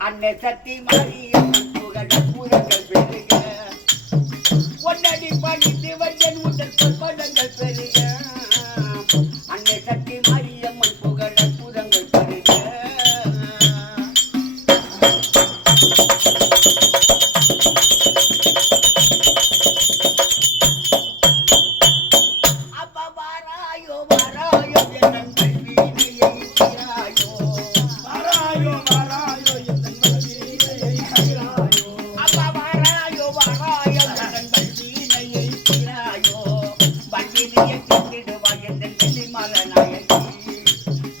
அன்னை சக்தி மாரியம்மன் புகழ புறங்கள் பெருக ஒன்னடி பணிந்து வந்தன் உடல் பொற்படங்கள் பெருக அன்னை சக்தி மாரியம்மன் புகழ புறங்கள் பெருக அப்பா வாராயோ வாராயோ என் கல்வியினையை தீராயோ வாராயோ வாராயோ என் கல்வியினையை தீராயோ அப்பா வாராயோ வாராயோ என் கல்வியினையை தீராயோ வண்டியிலேயே திட்டிடுவா என் வெள்ளிமலை நாயகி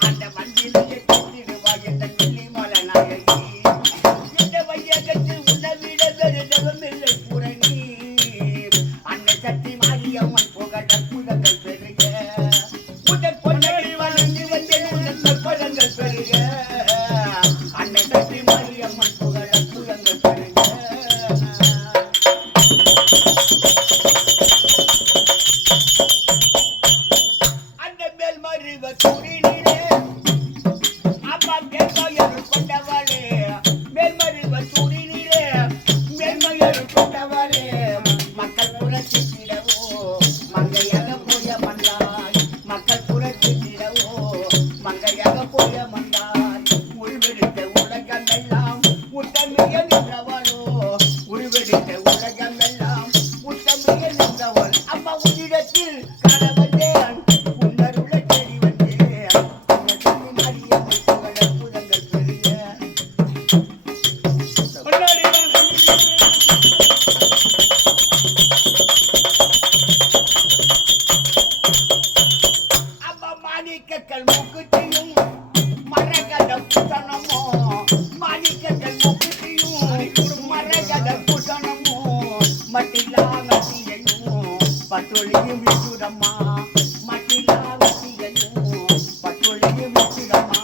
அந்த வண்டியிலேயே திட்டிடுவா என் வெள்ளிமலை நாயகி இந்த வையகத்தில் உன்னை விட வேறு தெய்வமில்லை பூரணி அன்னை சக்தி மாரியம்மன் புகழ புகழ்கள் பெருக உடன் பொன்னடி வளர்ந்து வந்தேன் உடன் கற்பகங்கள் பெருக அன்னை சக்தி மாரியம்மன் புகழ புகழ்கள் பெருக அந்த மேல் மருவ சூரியனிலே அப்பா மேல்மயரு கொண்டவளே மேல்மருவ சூரியனிலே மேல்மயரு கொண்டவளே மக்கள் புரட்சித்திடவோ மங்கையாக போய மந்தாய் மக்கள் புரட்சித்திடவோ மங்கையாக போய மந்தாய் உருவெடுத்த உலகமெல்லாம் உத்தமிய நின்றவளோ உருவெடுத்த உலகமெல்லாம் உத்தமிய நின்றவள் அம்மா உன்னிடத்தில் காண வந்தேன் உன்னருளை தேடி வந்தேன் உன்னதற்கு மாரியம்மன் புகழ புதங்கள் பெரிய அப்பா மாணிக்கக்கல் மூக்குத்தியும் மரகத பூசணமோ மாணிக்கக்கல் மூக்குத்தியும் மரகத பூசணமோ மட்டிலா நசியையும் பட்டொழியும் விசுரம்மா மட்டிலா நசியையும் பட்டொழியும் விசுரம்மா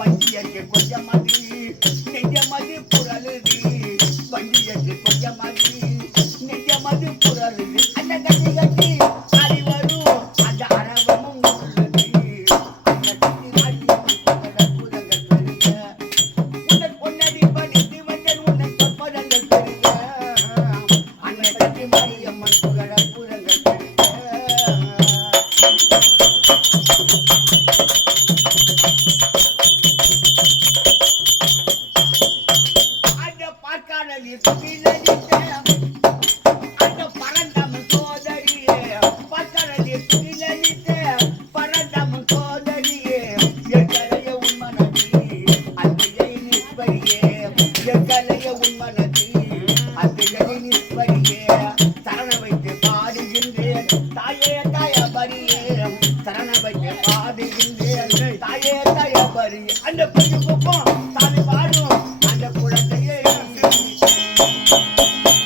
வண்டியக்கு கொஞ்சமதி நெஞ்சமதி புரளுதி வண்டியக்கு கொஞ்சமதி நெஞ்சமதி புரளுதி அந்த கட்டி கட்டி அறிவரும் அந்த அரவமும் உள்ளது அந்த கட்டி மாரியம்மன் புகழ புதங்கள் பெருக உடன் பொன்னடி படித்து வந்தன் உடன் பொற்பதங்கள் பெருக அன்னை சக்தி மாரியம்மன் புகழ புதங்கள் பெருக அந்த பார்க்கானலில் சுகிலலித்த அந்த பரந்தமன் சோதரியே பார்க்கானலில் சுகிலலித்த பரந்தமன் சோதரியே எங்களைய உன்மனதி அத்தையை நிற்பரியே எங்களைய உன்மனதி அத்தையை நிற்பரியே சரண வைத்து பாடுகின்றேன் தாயே தாயபரியே சரண வைத்து பாடுகின்றேன் தாயே தாயபரி அந்த பெரிய குப்பம்